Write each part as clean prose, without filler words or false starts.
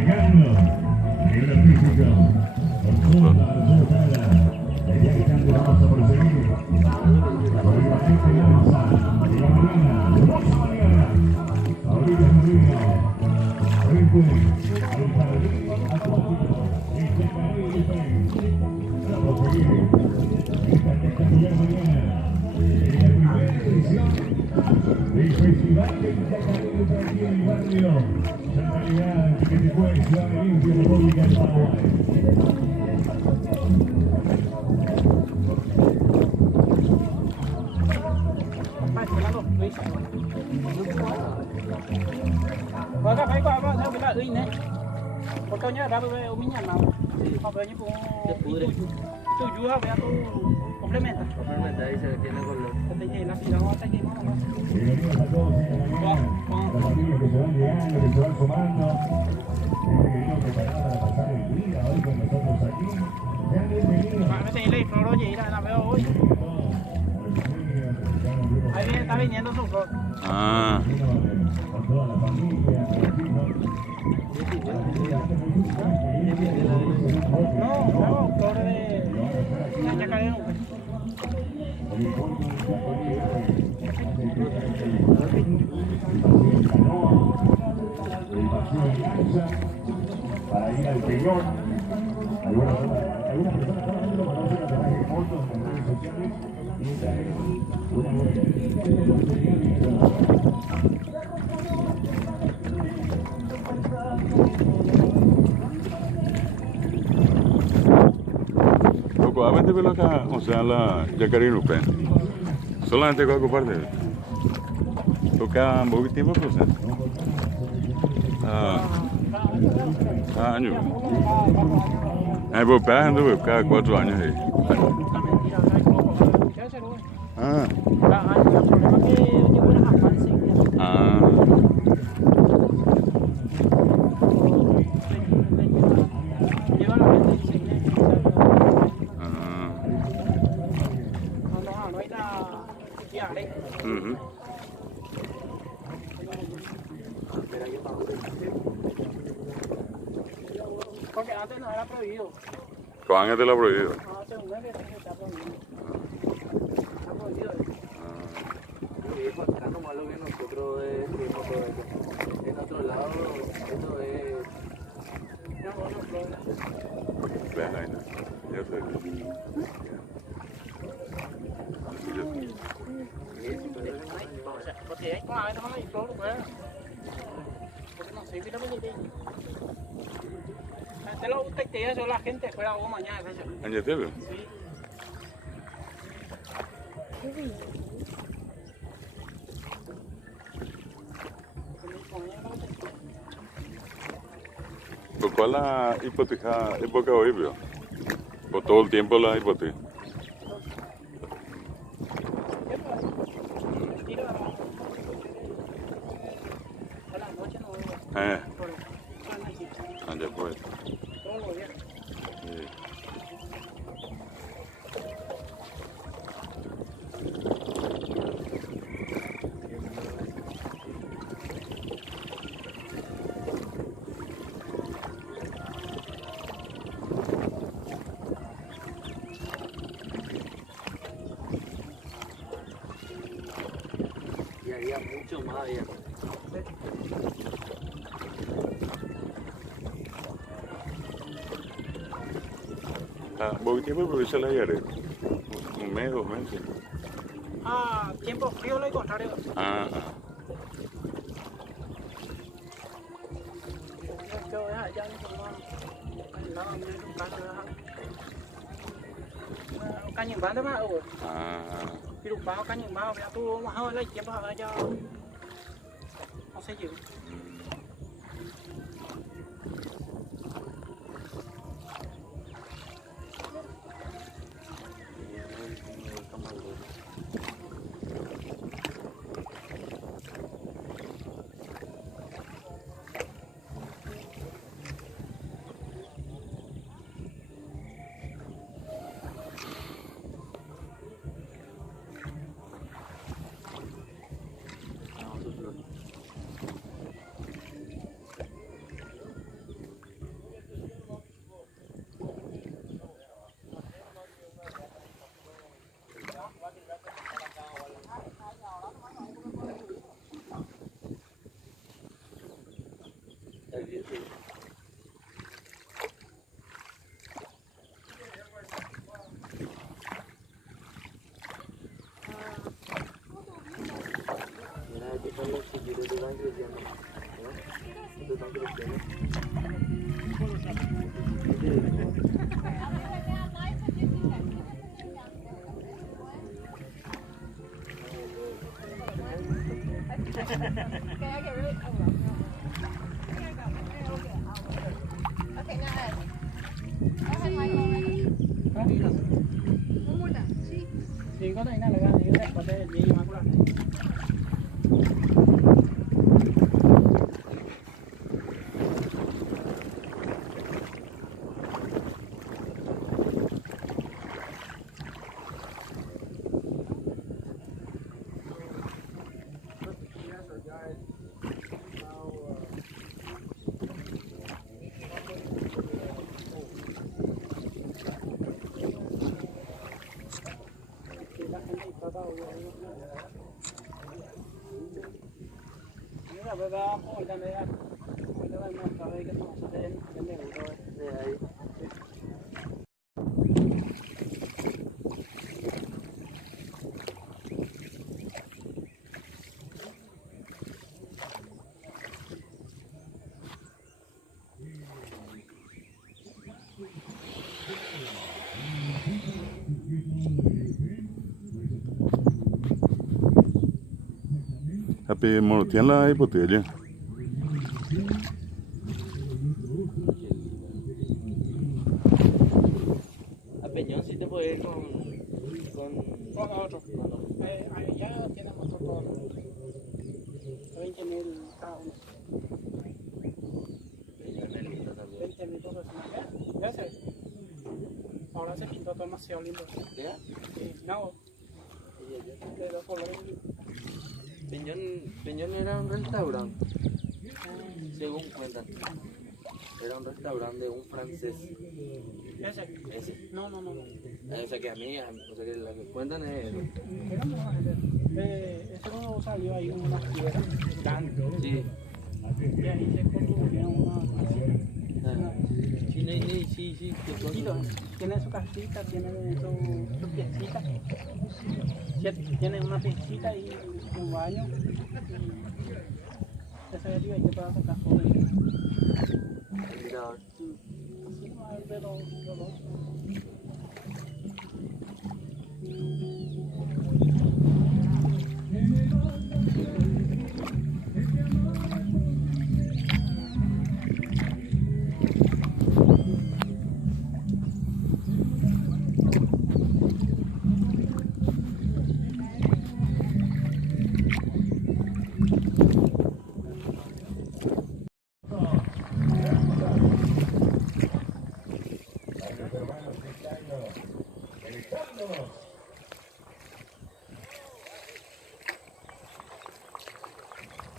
Mecano, nivel artístico, con toda la cara. Ella que tanto vamos a perseguir. Por el Valente Lanza, de la mañana, hermosa mañana. Ahorita es Marino, frente al jardín acuático. Este Caribe, vamos a seguir esta espectacular mañana. En la primera edición del Festival de Caribe aquí en el barrio Santa Legal, Chiquiticué, Ciudad de Limpio, República del Paraguay. Vâng, phải qua theo cái là uy này. Có tôi nhớ ra với ông nhà nào. Họ về như cũng tu jua về tu complementa. Complementa ahí se tiene color. Te llena la ciudad, te llena más. Bienvenidos a todos esta mañana, las familias que se van llegando, que se van sumando. Hemos querido preparar para pasar el día hoy con nosotros aquí. Sean bienvenidos. Me te le floro y la veo hoy. Ahí viene, está viniendo su flor. Ah. Con toda la familia, con los hijos. No, flores de yacaré. Para ir al Peñón. Algunas personas solamente lo conocen a través de fotos en redes sociales. Y esta es una Loco, a veces veo acá, o sea, la Yacaré-Nupe. Solamente con algo parte. Toca un poquito tiempo, pues. Años. Pues pegando, cada 4 años. Ah. Porque antes no era prohibido. Con años te lo ha prohibido. Hace un mes que está prohibido. Está prohibido. Viejo, acá nomás lo que nosotros estuvimos todo eso. En otro lado, eso es. No, bueno, flores. Vean ahí, ¿no? Ya sé. Porque hay como a veces no hay flores, pues. Porque no sé, mira, te lo gusta y te dice la gente fuera o mañana. ¿Años te veo? Sí. ¿Por cuál la hipoteca época hoy, veo? Por todo el tiempo la hipoteca. Ya pues. Todos los días. Y había mucho más allá. ¿Vos tiempo aprovechar la llave? Un mes, 2 meses. Ah, tiempo frío lo contrario. Canh bán đó mà cái đục báo canh báo bé tu mà hơi lấy kiếm vào cho nó sẽ chịu. Mira, aquí están los chiquitos que van creciendo. ¿No? Estos están creciendo. Okay, now Ed. Go ahead, Michael. One more time. See? Thì có thể là cái này có thể gì mà cũng là Tapi Morotian la hipoteca. A Peñón sí te puedes ir con otro. Ya tenemos todo. 20.000 cada uno. Peñón es lindo también. 20.000 pesos. Ya sé. Ahora se pintó todo demasiado lindo. ¿Ya? Sí, no, de los colores. Peñón era un restaurante, según cuentan. Era un restaurante de un francés. Ese. Ese. No. O sea que o sea que lo que cuentan es eso. Era muy buena gente. Ese no salió ahí en una piedra grande. Sí. Y ahí se construyó una. Sí, que son. Chiquito, tiene su casita, tiene su piecita. Tiene una piecita y un baño. Y ese día hay que para sacar fotos. Mirador. Así no hay de los dos.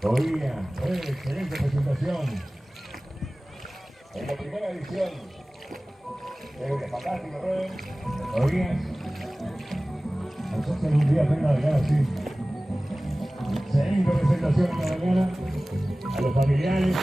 Oía, excelente presentación. En la primera edición. Fantástico, Oía. Nosotros un día venga de así. Excelente presentación en la mañana. A los familiares.